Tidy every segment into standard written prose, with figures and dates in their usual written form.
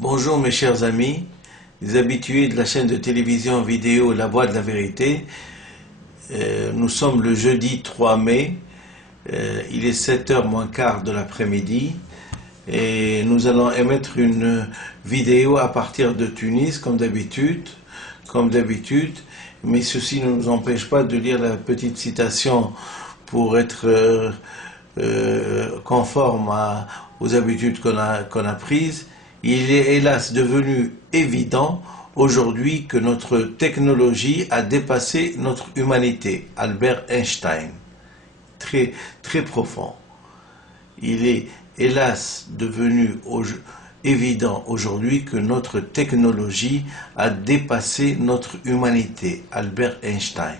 Bonjour mes chers amis, les habitués de la chaîne de télévision vidéo La Voix de la Vérité. Nous sommes le jeudi 3 mai, il est 7h moins quart de l'après-midi et nous allons émettre une vidéo à partir de Tunis comme d'habitude, mais ceci ne nous empêche pas de lire la petite citation pour être conforme aux habitudes qu'on a prises. Il est hélas devenu évident aujourd'hui que notre technologie a dépassé notre humanité. Albert Einstein. Très, très profond. Il est hélas devenu évident aujourd'hui que notre technologie a dépassé notre humanité. Albert Einstein.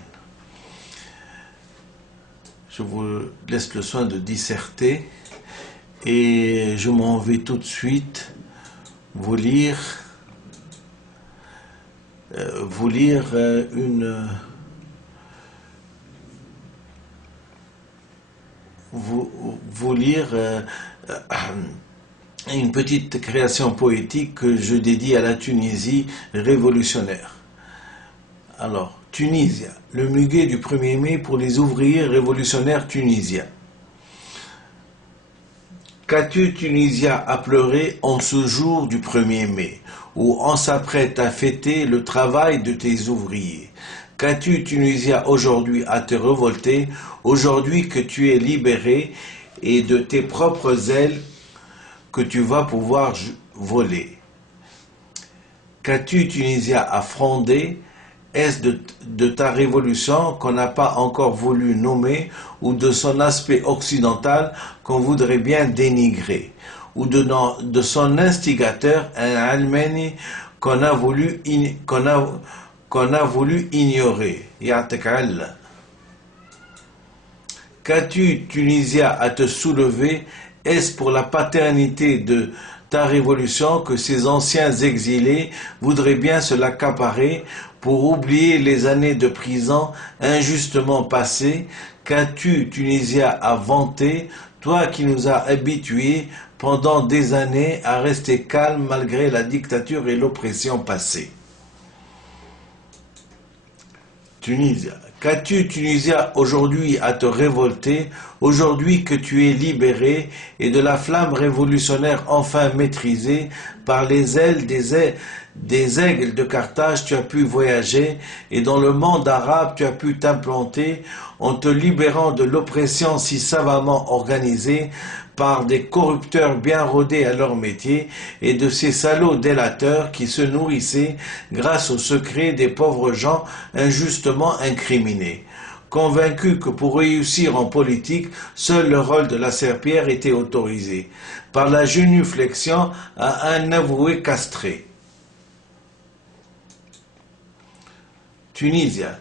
Je vous laisse le soin de disserter et je m'en vais tout de suite vous lire une petite création poétique que je dédie à la Tunisie révolutionnaire. Alors, Tunisia, le muguet du 1er mai pour les ouvriers révolutionnaires tunisiens. Qu'as-tu, Tunisia, à pleurer en ce jour du 1er mai, où on s'apprête à fêter le travail de tes ouvriers? Qu'as-tu, Tunisia, aujourd'hui à te révolter, aujourd'hui que tu es libéré et de tes propres ailes que tu vas pouvoir voler? Qu'as-tu, Tunisia, à fronder? Est-ce de ta révolution qu'on n'a pas encore voulu nommer, ou de son aspect occidental qu'on voudrait bien dénigrer, ou de son instigateur, un Almani qu'on a voulu ignorer? Ya'tak Allah. Qu'as-tu, Tunisia, à te soulever? Est-ce pour la paternité de ta révolution que ces anciens exilés voudraient bien se l'accaparer pour oublier les années de prison injustement passées? Qu'as-tu, Tunisia, à vanter, toi qui nous as habitués pendant des années à rester calme malgré la dictature et l'oppression passée? Tunisia. Qu'as-tu, Tunisia, aujourd'hui à te révolter, aujourd'hui que tu es libéré et de la flamme révolutionnaire enfin maîtrisée par les ailes des aigles de Carthage, tu as pu voyager et dans le monde arabe tu as pu t'implanter en te libérant de l'oppression si savamment organisée par des corrupteurs bien rodés à leur métier et de ces salauds délateurs qui se nourrissaient grâce aux secrets des pauvres gens injustement incriminés. Convaincus que pour réussir en politique, seul le rôle de la serpillière était autorisé, par la génuflexion à un avoué castré. Tunisia.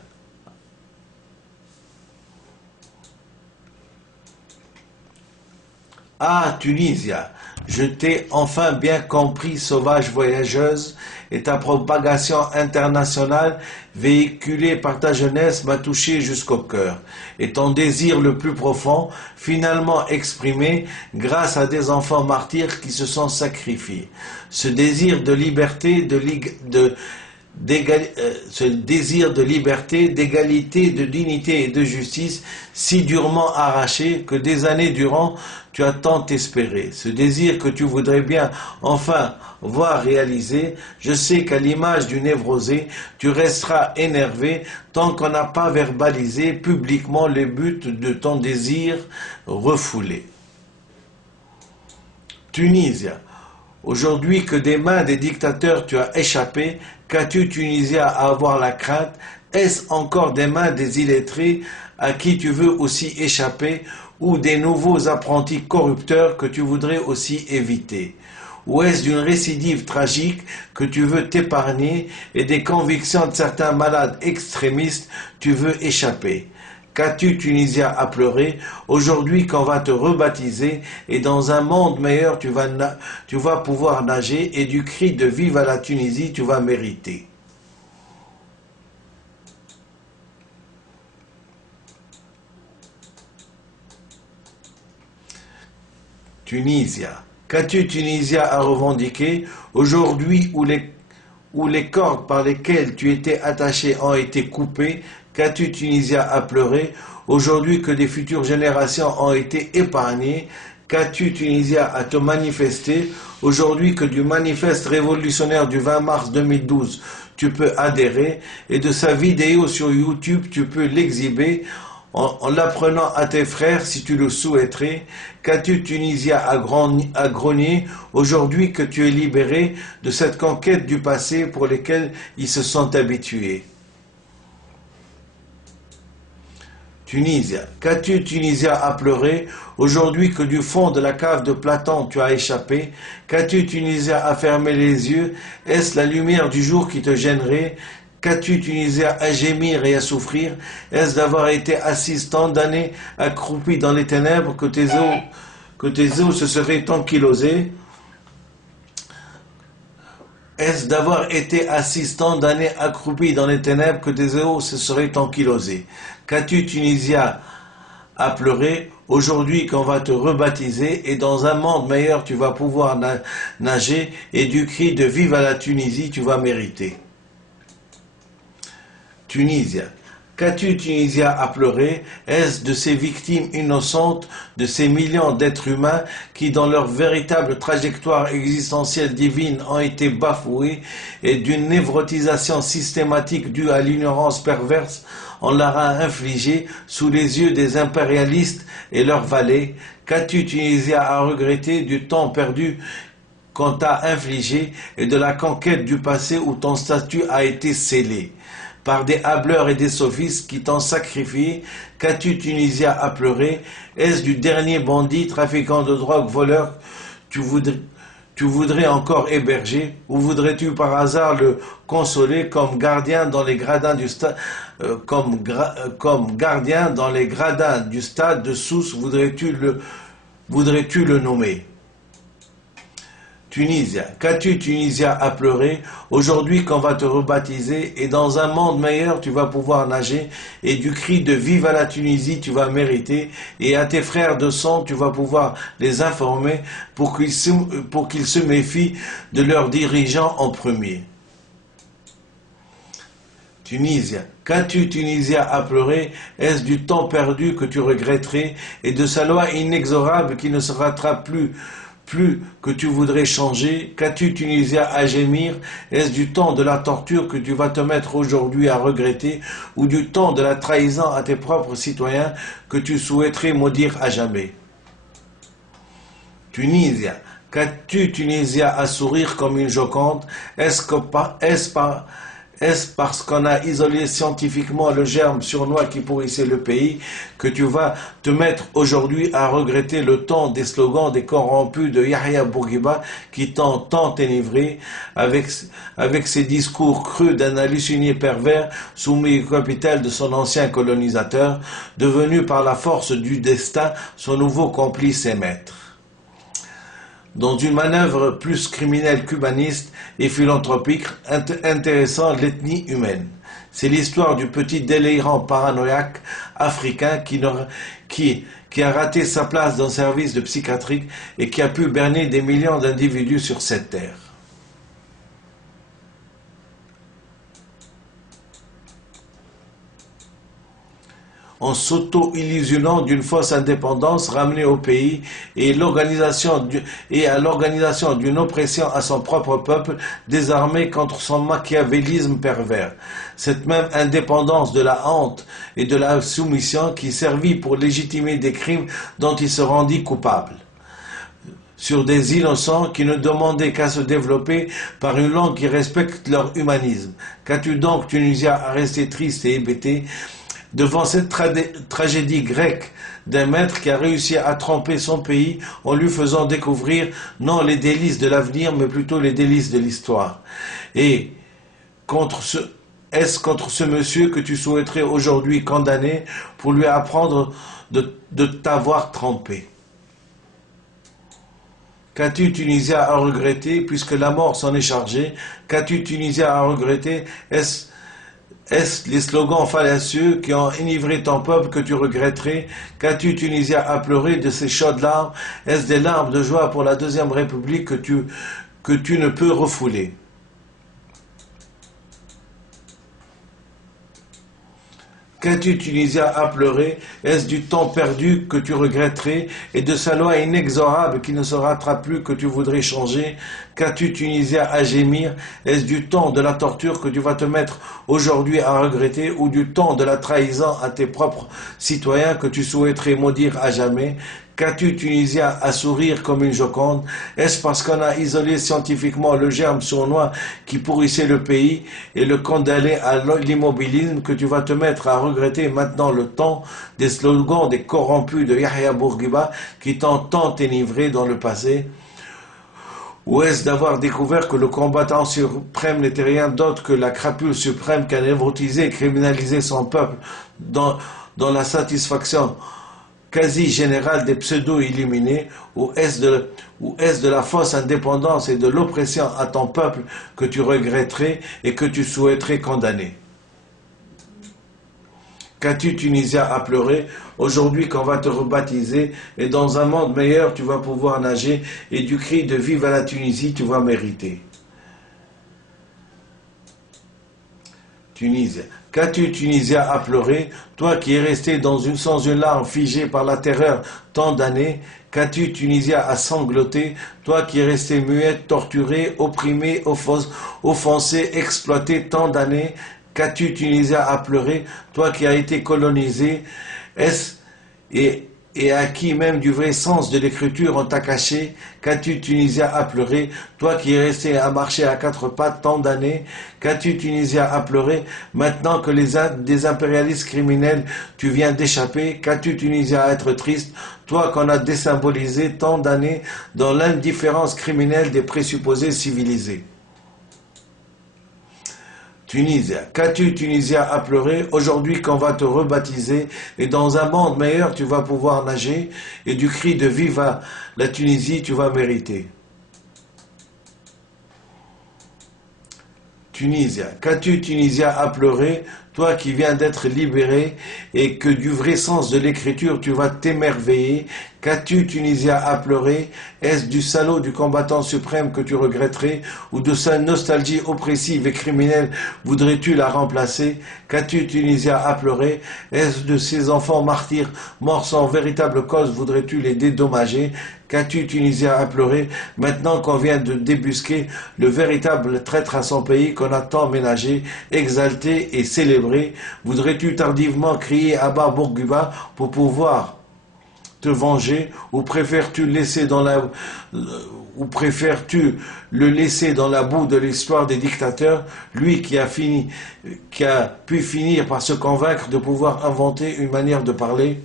Ah, Tunisia, je t'ai enfin bien compris, sauvage voyageuse, et ta propagation internationale véhiculée par ta jeunesse m'a touché jusqu'au cœur, et ton désir le plus profond, finalement exprimé grâce à des enfants martyrs qui se sont sacrifiés. Ce désir de liberté, ce désir de liberté, d'égalité, de dignité et de justice si durement arraché que des années durant tu as tant espéré, ce désir que tu voudrais bien enfin voir réalisé, je sais qu'à l'image du névrosé, tu resteras énervé tant qu'on n'a pas verbalisé publiquement les buts de ton désir refoulé. Tunisia. Aujourd'hui que des mains des dictateurs tu as échappé, qu'as-tu, Tunisia, à avoir la crainte? Est-ce encore des mains des illettrés à qui tu veux aussi échapper, ou des nouveaux apprentis corrupteurs que tu voudrais aussi éviter? Ou est-ce d'une récidive tragique que tu veux t'épargner et des convictions de certains malades extrémistes tu veux échapper? Qu'as-tu, Tunisia, à pleurer aujourd'hui qu'on va te rebaptiser et dans un monde meilleur tu vas pouvoir nager et du cri de vive à la Tunisie tu vas mériter? Tunisia. Qu'as-tu, Tunisia, à revendiquer aujourd'hui où les cordes par lesquelles tu étais attaché ont été coupées? Qu'as-tu, Tunisia, à pleurer aujourd'hui que des futures générations ont été épargnées? Qu'as-tu, Tunisia, à te manifester aujourd'hui que du manifeste révolutionnaire du 20 mars 2012 tu peux adhérer et de sa vidéo sur YouTube tu peux l'exhiber en l'apprenant à tes frères si tu le souhaiterais? Qu'as-tu, Tunisia, à grogner aujourd'hui que tu es libéré de cette conquête du passé pour lesquelles ils se sont habitués? Tunisia, qu'as-tu, Tunisia, à pleurer aujourd'hui que du fond de la cave de Platon tu as échappé? Qu'as-tu, Tunisia, à fermer les yeux? Est-ce la lumière du jour qui te gênerait? Qu'as-tu, Tunisia, à gémir et à souffrir? Est-ce d'avoir été assis tant d'années accroupi dans les ténèbres que tes os se seraient ankylosés? Est-ce d'avoir été assis tant d'années accroupi dans les ténèbres que tes os se seraient ankylosés? Qu'as-tu, Tunisia, à pleurer aujourd'hui qu'on va te rebaptiser et dans un monde meilleur tu vas pouvoir nager et du cri de vive à la Tunisie tu vas mériter? Tunisia, qu'as-tu, Tunisia, à pleurer? Est-ce de ces victimes innocentes, de ces millions d'êtres humains qui, dans leur véritable trajectoire existentielle divine, ont été bafoués et d'une névrotisation systématique due à l'ignorance perverse, on leur a infligé sous les yeux des impérialistes et leurs valets? Qu'as-tu, Tunisia, à regretter du temps perdu qu'on t'a infligé et de la conquête du passé où ton statut a été scellé par des hableurs et des sophistes qui t'ont sacrifié? Qu'as-tu, Tunisia, à pleurer? Est-ce du dernier bandit, trafiquant de drogue, voleur, tu voudrais encore héberger? Ou voudrais-tu par hasard le consoler comme gardien dans les gradins du stade, comme gardien dans les gradins du stade de Sousse, voudrais-tu le nommer? Tunisia, qu'as-tu, Tunisia, à pleurer aujourd'hui qu'on va te rebaptiser et dans un monde meilleur tu vas pouvoir nager et du cri de vive à la Tunisie tu vas mériter et à tes frères de sang tu vas pouvoir les informer pour qu'ils se méfient de leurs dirigeants en premier? Tunisia, qu'as-tu, Tunisia, à pleurer? Est-ce du temps perdu que tu regretterais et de sa loi inexorable qui ne se rattrape plus que tu voudrais changer? Qu'as-tu, Tunisia, à gémir? Est-ce du temps de la torture que tu vas te mettre aujourd'hui à regretter ou du temps de la trahison à tes propres citoyens que tu souhaiterais maudire à jamais? Tunisia, qu'as-tu, Tunisia, à sourire comme une Joconde? Est-ce parce qu'on a isolé scientifiquement le germe sournois qui pourrissait le pays que tu vas te mettre aujourd'hui à regretter le temps des slogans des corrompus de Yahya Bourguiba qui t'ont tant énivré avec ses discours creux d'un halluciné pervers soumis au capital de son ancien colonisateur, devenu par la force du destin son nouveau complice et maître? Dans une manœuvre plus criminelle qu'humaniste et philanthropique intéressant l'ethnie humaine. C'est l'histoire du petit délirant paranoïaque africain qui a raté sa place dans le service de psychiatrique et qui a pu berner des millions d'individus sur cette terre. En s'auto-illusionnant d'une fausse indépendance ramenée au pays et à l'organisation d'une oppression à son propre peuple désarmé contre son machiavélisme pervers. Cette même indépendance de la honte et de la soumission qui servit pour légitimer des crimes dont il se rendit coupable sur des innocents qui ne demandaient qu'à se développer par une langue qui respecte leur humanisme. Qu'as-tu donc, Tunisia, à rester triste et hébété devant cette tragédie grecque d'un maître qui a réussi à tromper son pays en lui faisant découvrir non les délices de l'avenir, mais plutôt les délices de l'histoire? Et est-ce contre ce monsieur que tu souhaiterais aujourd'hui condamner pour lui apprendre de t'avoir trompé? Qu'as-tu, Tunisia, à regretter, puisque la mort s'en est chargée? Qu'as-tu, Tunisia, à regretter? Est-ce les slogans fallacieux qui ont enivré ton peuple que tu regretterais? Qu'as-tu, Tunisien, à pleurer de ces chaudes larmes? Est-ce des larmes de joie pour la Deuxième République que tu ne peux refouler? Qu'as-tu, Tunisien, à pleurer? Est-ce du temps perdu que tu regretterais et de sa loi inexorable qui ne se rattrape plus que tu voudrais changer? Qu'as-tu, Tunisien, à gémir? Est-ce du temps de la torture que tu vas te mettre aujourd'hui à regretter ou du temps de la trahison à tes propres citoyens que tu souhaiterais maudire à jamais? Qu'as-tu, Tunisien, à sourire comme une Joconde? Est-ce parce qu'on a isolé scientifiquement le germe sournois qui pourrissait le pays et le condamné à l'immobilisme que tu vas te mettre à regretter maintenant le temps des slogans des corrompus de Yahya Bourguiba qui t'ont tant enivré dans le passé? Ou est-ce d'avoir découvert que le combattant suprême n'était rien d'autre que la crapule suprême qui a névrotisé et criminalisé son peuple dans la satisfaction quasi générale des pseudo-illuminés? Ou est-ce de la fausse indépendance et de l'oppression à ton peuple que tu regretterais et que tu souhaiterais condamner? Qu'as-tu, Tunisien, à pleurer aujourd'hui qu'on va te rebaptiser et dans un monde meilleur tu vas pouvoir nager et du cri de vive à la Tunisie tu vas mériter? Tunisien. Qu'as-tu, Tunisien, à pleurer, toi qui es resté sans une larme figée par la terreur tant d'années? Qu'as-tu, Tunisien, à sangloter, toi qui es resté muette, torturé, opprimé, offensé, exploité tant d'années? Qu'as-tu, Tunisien, à pleurer, toi qui as été colonisé, et à qui même du vrai sens de l'écriture on t'a caché? Qu'as-tu, Tunisien, à pleurer, toi qui es resté à marcher à quatre pattes tant d'années? Qu'as-tu, Tunisien, à pleurer, maintenant que des impérialistes criminels tu viens d'échapper? Qu'as-tu, Tunisien, à être triste, toi qu'on a désymbolisé tant d'années dans l'indifférence criminelle des présupposés civilisés? Tunisien. Qu'as-tu, Tunisien, à pleurer aujourd'hui qu'on va te rebaptiser et dans un monde meilleur tu vas pouvoir nager et du cri de viva la Tunisie tu vas mériter? Tunisien. Qu'as-tu, Tunisien, à pleurer, toi qui viens d'être libéré et que du vrai sens de l'écriture tu vas t'émerveiller? Qu'as-tu, Tunisien, à pleurer? Est-ce du salaud du combattant suprême que tu regretterais ou de sa nostalgie oppressive et criminelle voudrais-tu la remplacer? Qu'as-tu, Tunisien, à pleurer? Est-ce de ces enfants martyrs morts sans véritable cause voudrais-tu les dédommager? Qu'as-tu, Tunisien, à pleurer maintenant qu'on vient de débusquer le véritable traître à son pays qu'on a tant ménagé, exalté et célébré? Voudrais-tu tardivement crier à bas Bourguiba pour pouvoir te venger, ou préfères-tu le laisser dans la boue de l'histoire des dictateurs, lui qui a pu finir par se convaincre de pouvoir inventer une manière de parler?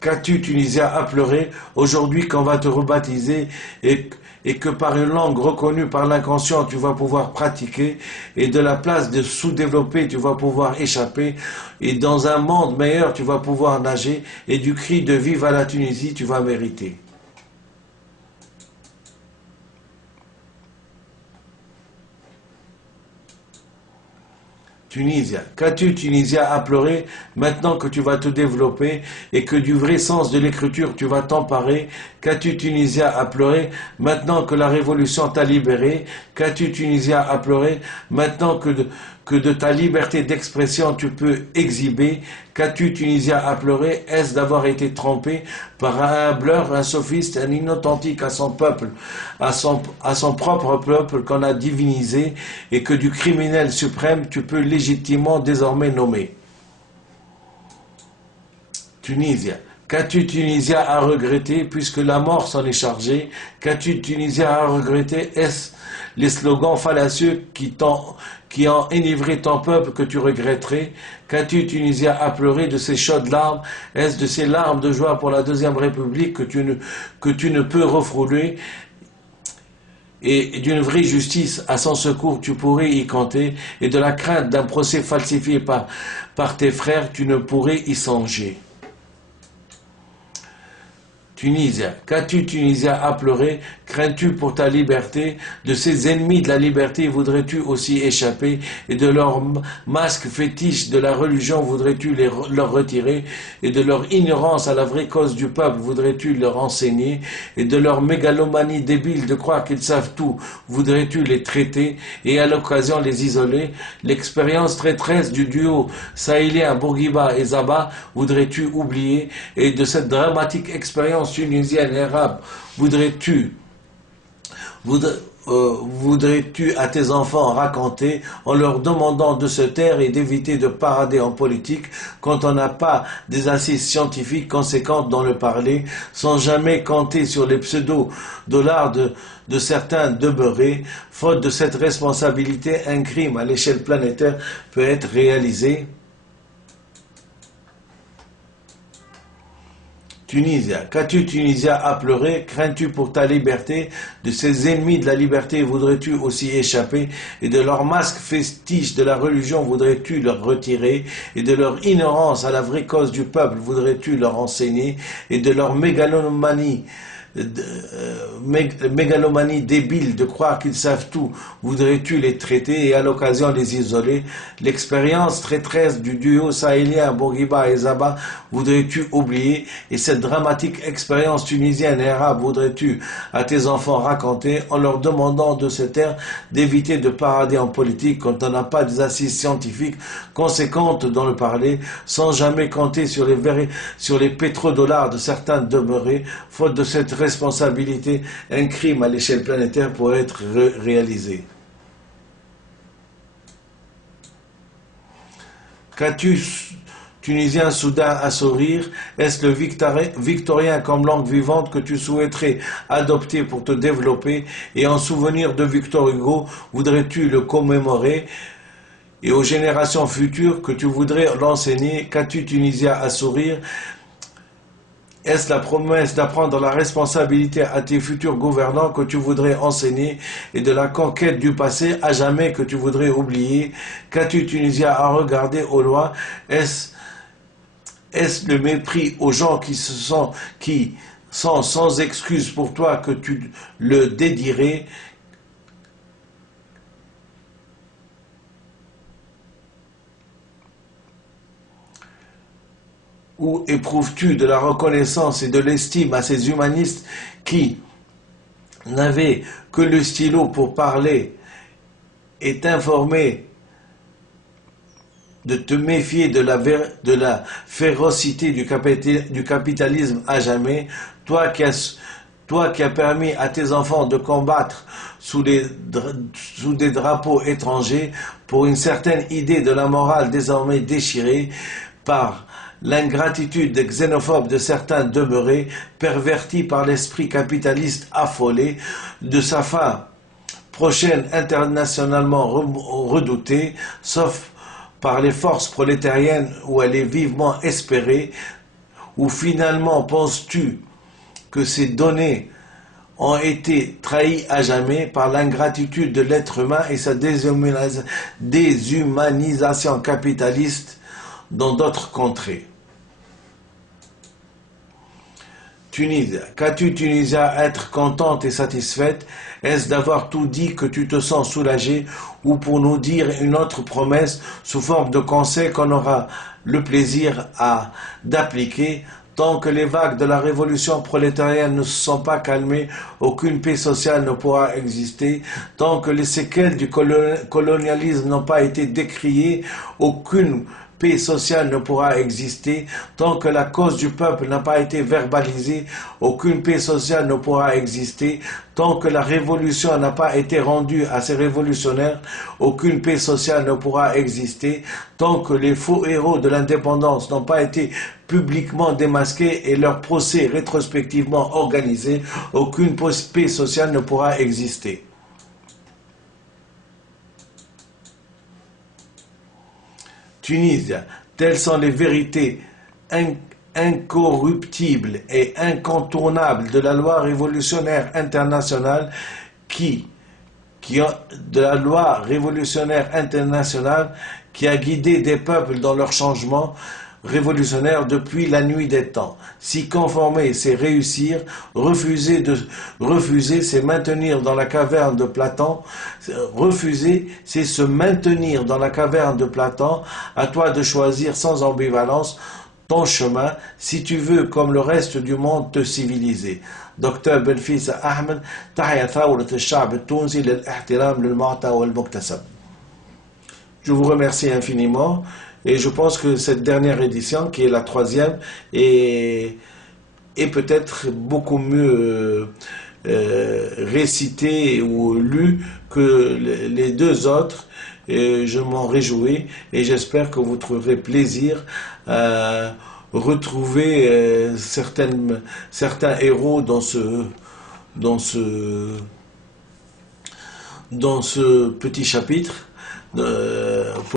Qu'as-tu, Tunisien, à pleurer aujourd'hui qu'on va te rebaptiser et que par une langue reconnue par l'inconscient tu vas pouvoir pratiquer et de la place de sous-développé tu vas pouvoir échapper et dans un monde meilleur tu vas pouvoir nager et du cri de vive à la Tunisie tu vas mériter? Tunisien. Qu'as-tu, Tunisien, à pleurer maintenant que tu vas te développer et que du vrai sens de l'écriture tu vas t'emparer? Qu'as-tu, Tunisien, à pleurer maintenant que la révolution t'a libéré? Qu'as-tu, Tunisien, à pleurer maintenant que de ta liberté d'expression tu peux exhiber? Qu'as-tu, Tunisien, à pleurer? Est-ce d'avoir été trompé par un bleur, un sophiste, un inauthentique à son peuple, à son propre peuple qu'on a divinisé et que du criminel suprême tu peux légitimement désormais nommer? Tunisien. Qu'as-tu, Tunisien, à regretter puisque la mort s'en est chargée? Qu'as-tu, Tunisien, à regretter? Est-ce les slogans fallacieux qui ont enivré ton peuple que tu regretterais? Qu'as-tu, Tunisien, à pleurer de ces chaudes larmes? Est-ce de ces larmes de joie pour la Deuxième République que tu ne peux refouler? Et d'une vraie justice à son secours tu pourrais y compter, et de la crainte d'un procès falsifié par tes frères tu ne pourrais y songer. Tunisia, qu'as-tu Tunisia à pleurer? Crains-tu pour ta liberté? De ces ennemis de la liberté voudrais-tu aussi échapper? Et de leur masque fétiche de la religion voudrais-tu leur retirer? Et de leur ignorance à la vraie cause du peuple voudrais-tu leur enseigner? Et de leur mégalomanie débile de croire qu'ils savent tout voudrais-tu les traiter? Et à l'occasion les isoler? L'expérience traîtresse du duo sahélien Bourguiba et Zaba voudrais-tu oublier? Et de cette dramatique expérience tunisienne et arabe voudrais-tu à tes enfants raconter en leur demandant de se taire et d'éviter de parader en politique quand on n'a pas des assises scientifiques conséquentes dans le parler, sans jamais compter sur les pseudo-dollars de certains demeurés? Faute de cette responsabilité, un crime à l'échelle planétaire peut être réalisé. Tunisia, qu'as-tu Tunisia à pleurer? Crains-tu pour ta liberté? De ces ennemis de la liberté voudrais-tu aussi échapper? Et de leur masque festige de la religion voudrais-tu leur retirer? Et de leur ignorance à la vraie cause du peuple voudrais-tu leur enseigner? Et de leur mégalomanie débile de croire qu'ils savent tout voudrais-tu les traiter et à l'occasion les isoler? L'expérience traîtresse du duo sahélien Bourguiba et Zaba voudrais-tu oublier? Et cette dramatique expérience tunisienne et arabe voudrais-tu à tes enfants raconter en leur demandant de se taire, d'éviter de parader en politique quand on n'a pas des assises scientifiques conséquentes dans le parler, sans jamais compter sur les pétrodollars de certains demeurés? Faute de cette responsabilité, un crime à l'échelle planétaire pourrait être réalisé. Qu'as-tu Tunisien soudain à sourire? Est-ce le victorien comme langue vivante que tu souhaiterais adopter pour te développer? Et en souvenir de Victor Hugo, voudrais-tu le commémorer? Et aux générations futures que tu voudrais l'enseigner? Qu'as-tu Tunisien à sourire? Est-ce la promesse d'apprendre la responsabilité à tes futurs gouvernants que tu voudrais enseigner et de la conquête du passé à jamais que tu voudrais oublier? Qu'as-tu Tunisien à regarder au loin? Est-ce le mépris aux gens qui sont sans excuse pour toi que tu le dédierais? Ou éprouves-tu de la reconnaissance et de l'estime à ces humanistes qui n'avaient que le stylo pour parler et t'informer de te méfier de la férocité du capitalisme à jamais, toi qui as permis à tes enfants de combattre sous des drapeaux étrangers pour une certaine idée de la morale désormais déchirée par l'ingratitude xénophobe de certains demeurés, pervertis par l'esprit capitaliste affolé, de sa fin prochaine internationalement redoutée, sauf par les forces prolétariennes où elle est vivement espérée, où finalement penses-tu que ces données ont été trahies à jamais par l'ingratitude de l'être humain et sa déshumanisation capitaliste dans d'autres contrées? Tunisia, qu'as-tu Tunisia à être contente et satisfaite? Est-ce d'avoir tout dit que tu te sens soulagée ou pour nous dire une autre promesse sous forme de conseil qu'on aura le plaisir d'appliquer? Tant que les vagues de la révolution prolétarienne ne se sont pas calmées, aucune paix sociale ne pourra exister. Tant que les séquelles du colonialisme n'ont pas été décriées, aucune paix sociale ne pourra exister. Tant que la cause du peuple n'a pas été verbalisée, aucune paix sociale ne pourra exister. Tant que la révolution n'a pas été rendue à ses révolutionnaires, aucune paix sociale ne pourra exister. Tant que les faux héros de l'indépendance n'ont pas été publiquement démasqués et leurs procès rétrospectivement organisés, aucune paix sociale ne pourra exister. Tunisia, telles sont les vérités incorruptibles et incontournables de la loi révolutionnaire internationale qui a guidé des peuples dans leur changement, révolutionnaire depuis la nuit des temps. S'y conformer, c'est réussir. Refuser, c'est maintenir dans la caverne de Platon. Refuser, c'est se maintenir dans la caverne de Platon. À toi de choisir sans ambivalence ton chemin, si tu veux, comme le reste du monde, te civiliser. Dr Benfis Ahmed, تحيا ثورة الشعب التونسي للاحترام للمعطى والمكتسب. Je vous remercie infiniment et je pense que cette dernière édition, qui est la 3e, est peut-être beaucoup mieux récitée ou lue que les 2 autres. Et je m'en réjouis et j'espère que vous trouverez plaisir à retrouver certains héros dans ce petit chapitre.